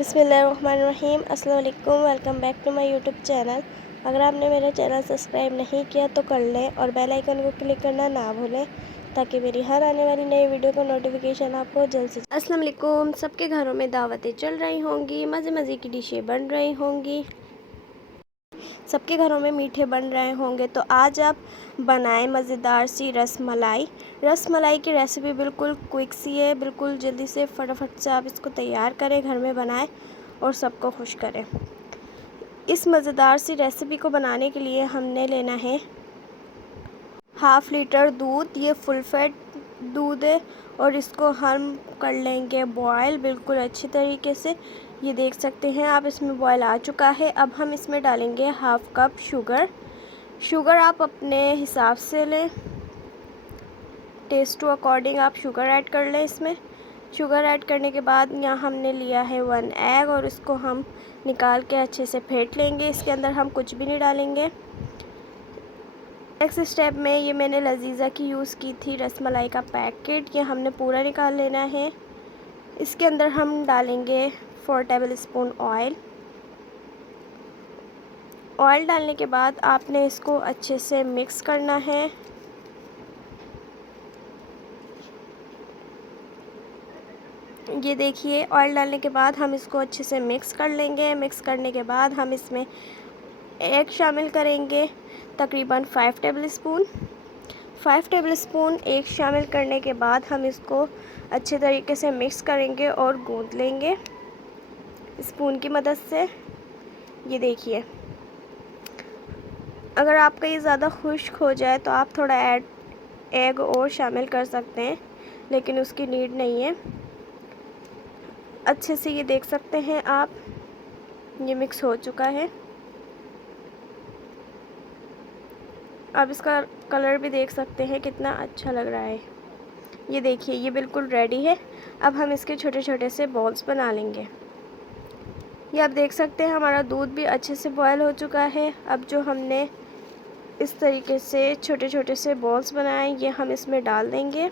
बिस्मिल्लाहिर्रहमानिर्रहीम। अस्सलाम वालेकुम। Welcome back to my YouTube channel. अगर आपने मेरा चैनल सब्सक्राइब नहीं किया तो कर लें और बेल आइकन को क्लिक करना ना भूलें ताकि मेरी हर आने वाली नई वीडियो का नोटिफिकेशन आपको जल्द से। अस्सलाम वालेकुम। सबके घरों में दावतें चल रही होंगी, मज़े मज़े की डिशें बन रही होंगी, सबके घरों में मीठे बन रहे होंगे। तो आज आप बनाएं मज़ेदार सी रसमलाई। रसमलाई की रेसिपी बिल्कुल क्विक सी है, बिल्कुल जल्दी से फटाफट से आप इसको तैयार करें, घर में बनाएं और सबको खुश करें। इस मज़ेदार सी रेसिपी को बनाने के लिए हमने लेना है हाफ़ लीटर दूध। ये फुल फैट दूध है और इसको हम कर लेंगे बॉयल बिल्कुल अच्छी तरीके से। ये देख सकते हैं आप, इसमें बॉयल आ चुका है। अब हम इसमें डालेंगे हाफ़ कप शुगर आप अपने हिसाब से लें, टेस्ट टू अकॉर्डिंग आप शुगर ऐड कर लें। इसमें शुगर ऐड करने के बाद यहाँ हमने लिया है 1 एग और इसको हम निकाल के अच्छे से फेंट लेंगे। इसके अंदर हम कुछ भी नहीं डालेंगे। नेक्स्ट स्टेप में ये मैंने लजीज़ा की यूज़ की थी रसमलाई का पैकेट, ये हमने पूरा निकाल लेना है। इसके अंदर हम डालेंगे 4 टेबल स्पून ऑयल डालने के बाद आपने इसको अच्छे से मिक्स करना है। ये देखिए, ऑयल डालने के बाद हम इसको अच्छे से मिक्स कर लेंगे। मिक्स करने के बाद हम इसमें एग शामिल करेंगे, तकरीबन 5 टेबल स्पून एग शामिल करने के बाद हम इसको अच्छे तरीके से मिक्स करेंगे और गूंद लेंगे स्पून की मदद से। ये देखिए, अगर आपका ये ज़्यादा खुश्क हो जाए तो आप थोड़ा एग और शामिल कर सकते हैं, लेकिन उसकी नीड नहीं है। अच्छे से ये देख सकते हैं आप, ये मिक्स हो चुका है। आप इसका कलर भी देख सकते हैं कितना अच्छा लग रहा है। ये देखिए, ये बिल्कुल रेडी है। अब हम इसके छोटे छोटे से बॉल्स बना लेंगे। ये आप देख सकते हैं हमारा दूध भी अच्छे से बॉयल हो चुका है। अब जो हमने इस तरीके से छोटे छोटे से बॉल्स बनाए, ये हम इसमें डाल देंगे।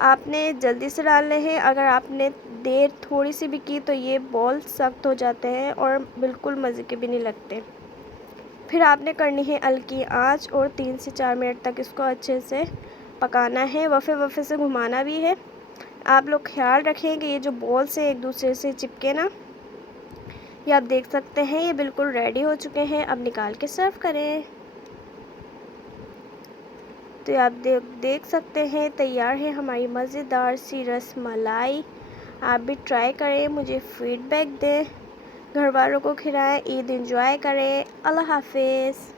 आपने जल्दी से डालने हैं, अगर आपने देर थोड़ी सी भी की तो ये बॉल सख्त हो जाते हैं और बिल्कुल मज़े के भी नहीं लगते। फिर आपने करनी है हल्की आंच और 3 से 4 मिनट तक इसको अच्छे से पकाना है। वफ़े से घुमाना भी है। आप लोग ख्याल रखें कि ये जो बॉल्स हैं एक दूसरे से चिपके ना। ये आप देख सकते हैं, ये बिल्कुल रेडी हो चुके हैं। अब निकाल के सर्व करें। तो आप देख सकते हैं तैयार है हमारी मज़ेदार सी रसमलाई। आप भी ट्राई करें, मुझे फ़ीडबैक दें, घर वालों को खिलाएं, ईद एंजॉय करें। अल्लाह हाफिज़।